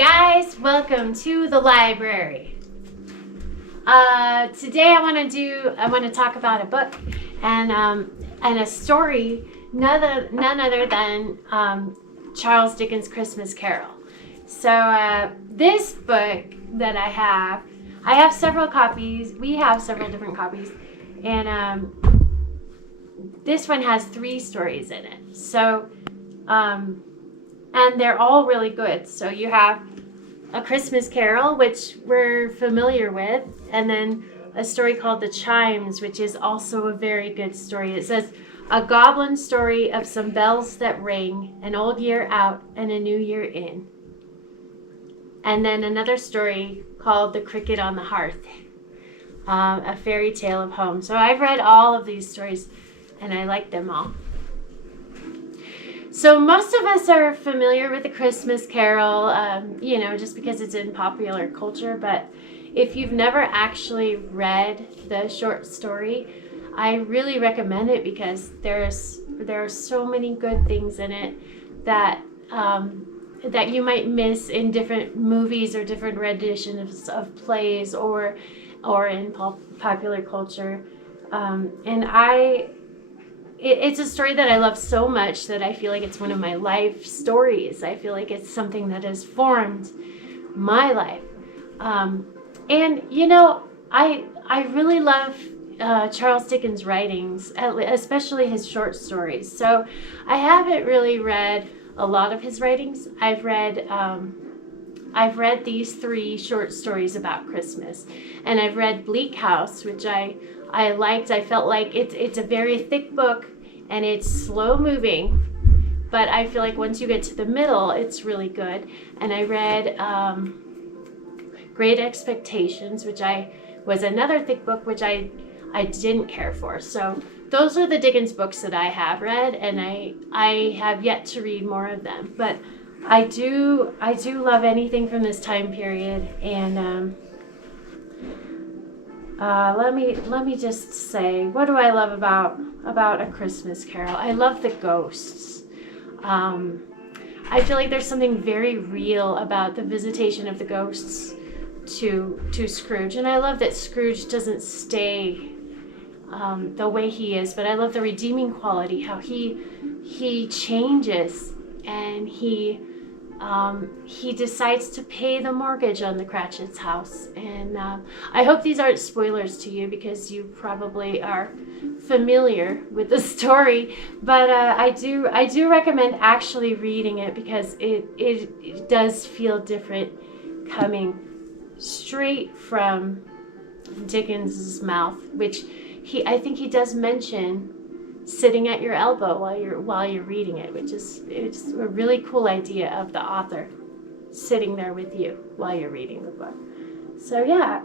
guys, welcome to the library. Today I want to talk about a book and a story, none other than Charles Dickens' Christmas Carol. So this book that I have several copies. We have several different copies, and this one has 3 stories in it. So and they're all really good. So you have A Christmas Carol, which we're familiar with, and then a story called The Chimes, which is also a very good story. It says, a goblin story of some bells that ring, an old year out and a new year in. And then another story called The Cricket on the Hearth, a fairy tale of home. So I've read all of these stories and I like them all. So most of us are familiar with the Christmas Carol, just because it's in popular culture. But if you've never actually read the short story, I really recommend it because there are so many good things in it that you might miss in different movies or different renditions of plays or in popular culture. It's a story that I love so much that I feel like it's one of my life stories. I feel like it's something that has formed my life. I really love Charles Dickens' writings, especially his short stories. So I haven't really read a lot of his writings. I've read these 3 short stories about Christmas, and I've read Bleak House, which I liked. I felt like it's a very thick book and it's slow moving, but I feel like once you get to the middle, it's really good. And I read Great Expectations, which was another thick book, which I didn't care for. So those are the Dickens books that I have read, and I have yet to read more of them. But I do love anything from this time period, and let me just say, what do I love about A Christmas Carol? I love the ghosts. I feel like there's something very real about the visitation of the ghosts to Scrooge, and I love that Scrooge doesn't stay the way he is, but I love the redeeming quality, how he changes, and he decides to pay the mortgage on the Cratchit's house. And I hope these aren't spoilers to you because you probably are familiar with the story, but I do recommend actually reading it because it does feel different coming straight from Dickens's mouth, which I think he does mention sitting at your elbow while you're reading it, which is a really cool idea of the author sitting there with you while you're reading the book. So yeah,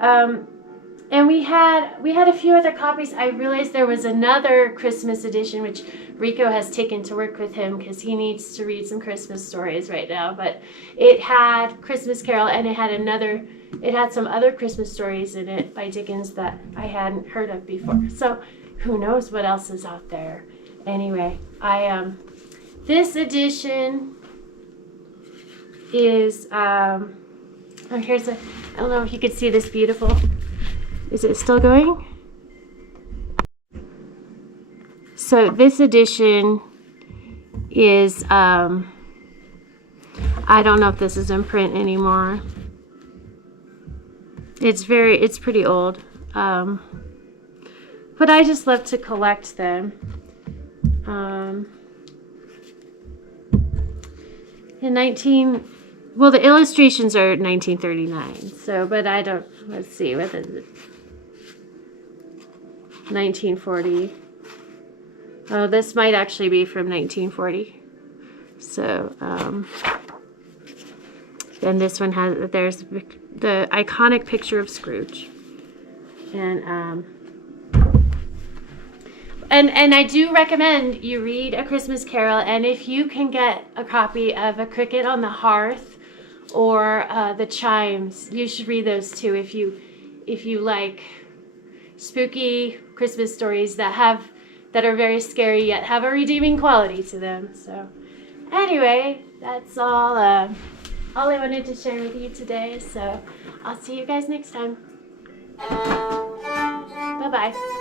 and we had a few other copies. I realized there was another Christmas edition which Rico has taken to work with him because he needs to read some Christmas stories right now. But it had Christmas Carol, and it had some other Christmas stories in it by Dickens that I hadn't heard of before. So who knows what else is out there. Anyway, this edition is I don't know if you could see this beautiful. Is it still going? So this edition is I don't know if this is in print anymore. It's pretty old. But I just love to collect them. The illustrations are 1939. So, but I don't. Let's see, what is it? 1940. Oh, this might actually be from 1940. So, then this one there's the iconic picture of Scrooge, and I do recommend you read A Christmas Carol, and if you can get a copy of A Cricket on the Hearth or The Chimes, you should read those too if you like spooky Christmas stories that are very scary yet have a redeeming quality to them. So anyway, that's all all I wanted to share with you today. So I'll see you guys next time. Bye-bye.